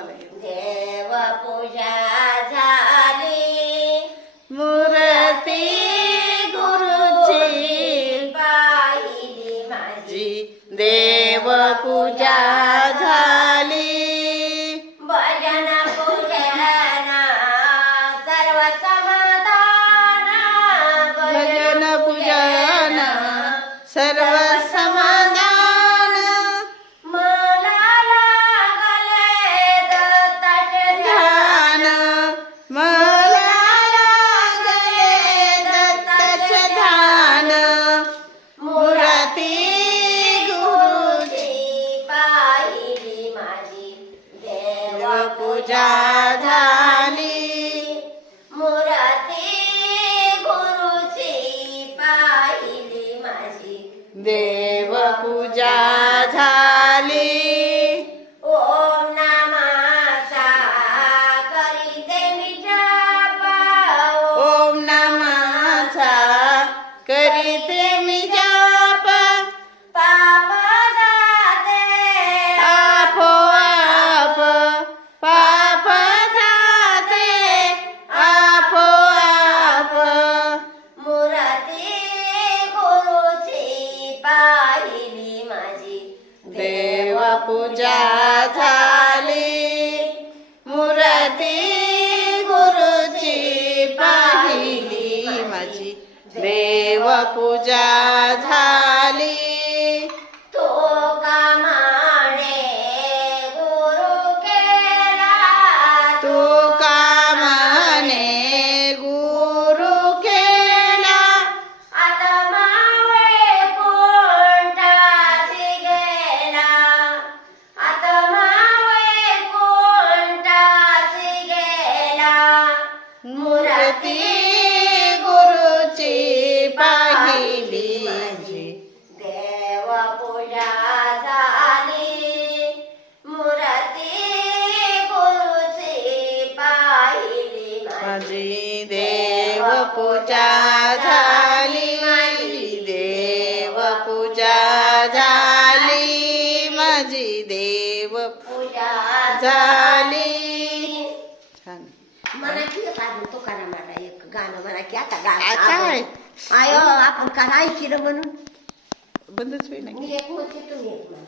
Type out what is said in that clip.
বলে। দেব পূজা देव पूजा झाली. ओम नामाचा करीते मी जप ओम नामाचा करीते मी पूजा झाली. मुरती गुरुची पाहिली माझी. देव पूजा झाली. पूजा झाली देव पूजा झाली माझी देव पूजा झाली. छान. म्हणा की अजून तो करा मला एक गाणं म्हणा की आता आ, गाणं काय? आयो आपण काल ऐकलं म्हणून. बंदच होईना मी एक म्हणते तुम्ही एक म्हणा.